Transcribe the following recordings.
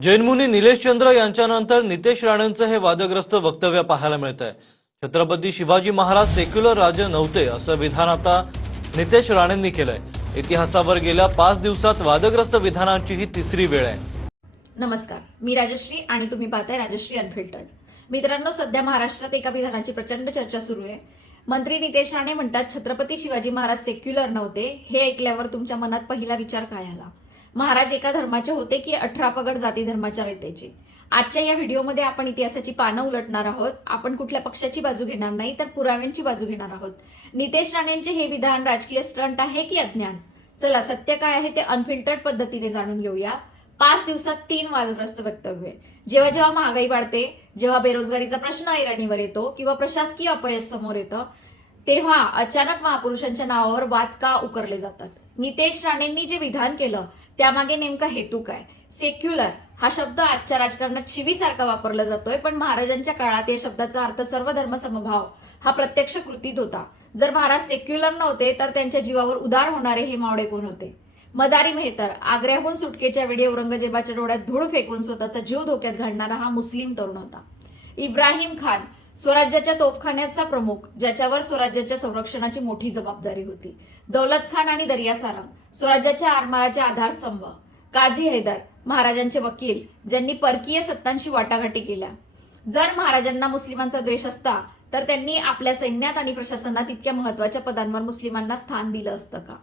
जैन निलेश चंद्र यांच्यानंतर नितेश राणेंचं हे वादग्रस्त वक्तव्य पाहायला मिळतंय। छत्रपती शिवाजी महाराज सेक्युलर राजे नव्हते असं विधान आता नितेश राणेंनी केलंय। इतिहासावर गेल्या 5 दिवसात वादग्रस्त विधानांची ही तिसरी वेळ आहे। नमस्कार, मी राजश्री आणि तुम्ही पाहताय राजश्री अनफिल्टर्ड। मित्रांनो, सध्या महाराष्ट्रात एका विधानाची प्रचंड चर्चा सुरू आहे। मंत्री नितेश राणे म्हणतात छत्रपती शिवाजी महाराज सेक्युलर नव्हते। हे ऐकल्यावर तुमच्या मनात पहिला विचार काय आला? महाराज एका धर्माचे होते की 18 पगड जाती धर्माच्या नेत्याचे? आजच्या या व्हिडिओमध्ये आपण इतिहासाची पानं उलटणार आहोत। आपण कुठल्या पक्षाची बाजू घेणार नाही तर पुराव्यांची बाजू घेणार आहोत। नितेश राणेंचे हे विधान राजकीय स्टंट आहे की अज्ञान? चला, सत्य काय आहे ते अनफिल्टर्ड पद्धतीने जाणून घेऊया। 5 दिवसात 3 वादग्रस्त वक्तव्य। जेव्हा जेव्हा महागाई वाढते, जेव्हा बेरोजगारीचा प्रश्न ऐरणीवर येतो किंवा प्रशासकीय अपयश समोर येतं, तेव्हा अचानक महापुरुषांच्या नावावर वाद का उकरले जातात? नितेश राणेंनी जे विधान केलं त्यामागे नेमका हेतू काय? सेक्युलर हा शब्द आजच्या राजकारणात शिवीसारखा वापरला जातोय, पण महाराजांच्या काळात या शब्दाचा अर्थ सर्व धर्म समभाव हा प्रत्यक्ष कृतीत होता। जर महाराज सेक्युलर नव्हते तर त्यांच्या जीवावर उदार होणारे हे मावळे कोण होते? मदारी मेहतर आग्र्याहून सुटकेच्या वेळी औरंगजेबाच्या डोळ्यात धूळ फेकून स्वतःचा जीव धोक्यात घालणारा हा मुस्लिम तरुण होता। इब्राहिम खान स्वराज्याच्या तोफखान्याचा प्रमुख, ज्याच्यावर स्वराज्याच्या संरक्षणाची मोठी जबाबदारी होती। दौलत खान आणि दर्या सारंग स्वराज्याच्या आरमाराचे आधारस्तंभ। काझी हैदर महाराजांचे वकील, ज्यांनी परकीय सत्तांशी वाटाघाटी केल्या। जर महाराजांना मुस्लिमांचा द्वेष असता तर त्यांनी आपल्या सैन्यात आणि प्रशासनात इतक्या महत्वाच्या पदांवर मुस्लिमांना स्थान दिलं असतं का?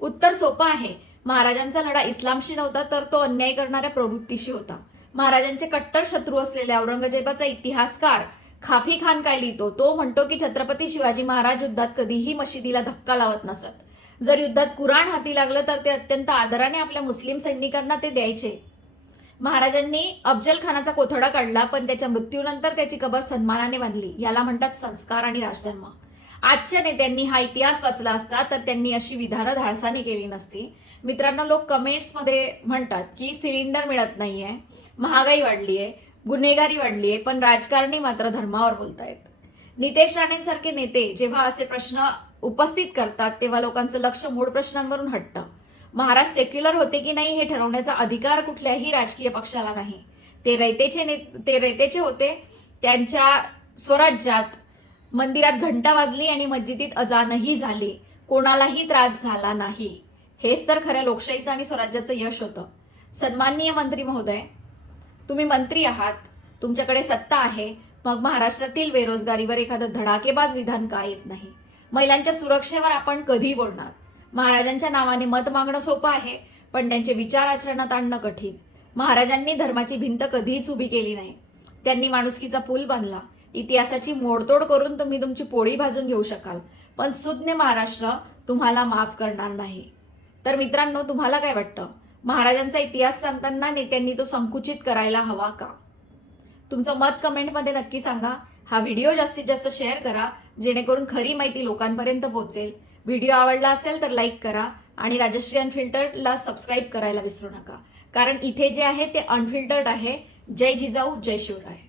उत्तर सोपं आहे। महाराजांचा लढा इस्लामशी नव्हता तर तो अन्याय करणाऱ्या प्रवृत्तीशी होता। महाराजांचे कट्टर शत्रू असलेल्या औरंगजेबाचा इतिहासकार खाफी खान काय लिहितो? तो म्हणतो की छत्रपती शिवाजी महाराज युद्धात कधीही मशिदीला धक्का लावत नसत। जर युद्धात कुराण हाती लागलं तर ते अत्यंत आदराने आपल्या मुस्लिम सैनिकांना ते द्यायचे। महाराजांनी अफजल खानाचा कोथळा काढला, पण त्याच्या मृत्यूनंतर त्याची कबर सन्मानाने बांधली। याला म्हणतात संस्कार आणि राजधर्म। आजच्या नेत्यांनी हा इतिहास वाचला असता तर त्यांनी अशी विधानं धाडसाने केली नसती। मित्रांनो, लोक कमेंट्समध्ये म्हणतात की सिलेंडर मिळत नाहीये, महागाई वाढलीये, गुन्हेगारी वाढलीये, पण राजकारणी मात्र धर्मावर बोलतायत। नितेश राणेंसारखे नेते जेव्हा असे प्रश्न उपस्थित करतात तेव्हा लोकांचं लक्ष मूळ प्रश्नांवरून हटतं। महाराज सेक्युलर होते की नाही हे ठरवण्याचा अधिकार कुठल्याही राजकीय पक्षाला नाही। ते रयतेचे होते। त्यांच्या स्वराज्यात मंदिरात घंटा वाजली आणि मस्जिदीत अजानही झाली, कोणालाही त्रास झाला नाही। हेच तर खऱ्या लोकशाहीचं आणि स्वराज्याचं यश होतं। सन्माननीय मंत्री महोदय, तुम्ही मंत्री आहात, तुमच्याकडे सत्ता आहे, मग महाराष्ट्रातील बेरोजगारीवर एखादं धडाकेबाज विधान का येत नाही? महिलांच्या सुरक्षेवर आपण कधी बोलणार? महाराजांच्या नावाने मत मागणं सोपं आहे, पण त्यांचे विचार आचरणात आणणं कठीण। महाराजांनी धर्माची भिंत कधीच उभी केली नाही, त्यांनी माणुसकीचा पूल बांधला। इतिहासाची मोडतोड करून तुम्ही तुमची पोळी भाजून घेऊ शकाल, पण सुज्ञ महाराष्ट्र तुम्हाला माफ करणार नाही। तर मित्रांनो, तुम्हाला काय वाटतं? महाराजांचा इतिहास सांगताना नेत्यांनी तो संकुचित करायला हवा का? तुमचं मत कमेंटमध्ये नक्की सांगा। हा व्हिडिओ जास्तीत जास्त शेअर करा, जेणेकरून खरी माहिती लोकांपर्यंत पोहोचेल। व्हिडिओ आवडला असेल तर लाईक करा आणि राजश्री अनफिल्टर्डला सबस्क्राईब करायला विसरू नका, कारण इथे जे आहे ते अनफिल्टर्ड आहे। जय जिजाऊ, जय शिवराय।